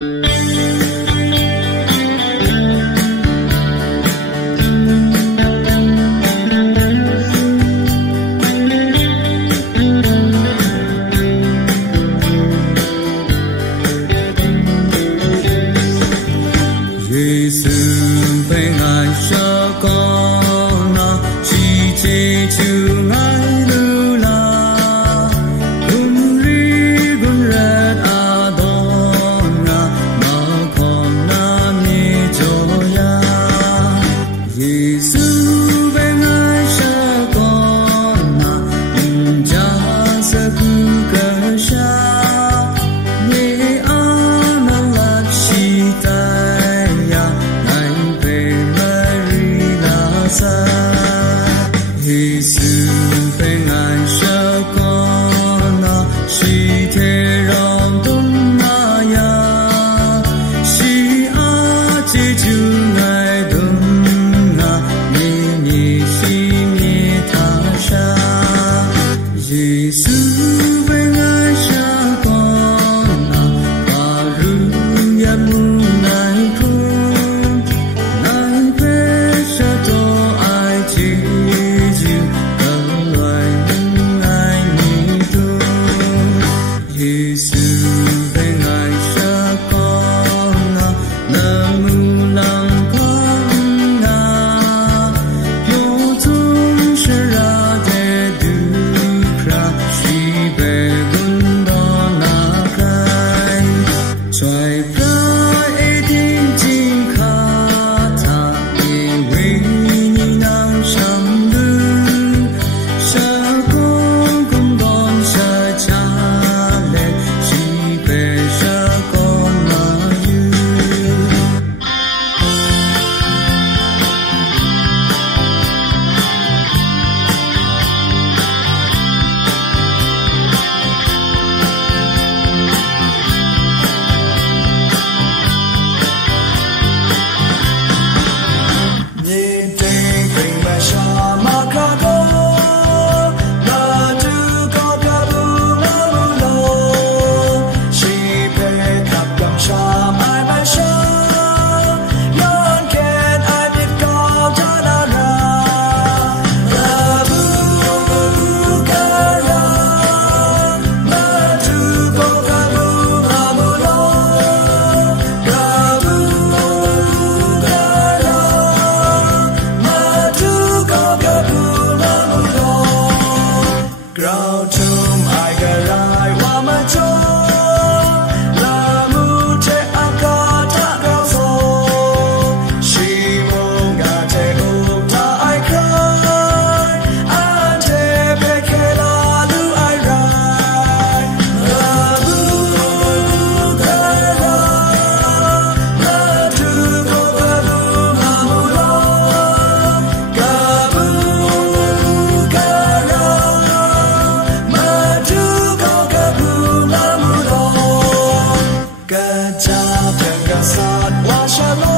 耶稣被爱舍过那世界就爱路啦，公里公人阿多那马可那米多呀，耶稣被爱舍过那人家色苦个下，你阿那拉期待。耶稣被爱舍过那西天让东那呀，西阿姐就爱东那你西米他沙，耶稣被爱舍过那巴鲁呀木奈空，奈被舍多爱情。耶稣被爱舍过那那木兰光啊，有总是让的杜克西北滚到那开，在这一定金卡塔因为你能上路，舍公公公舍家。Saat wassalam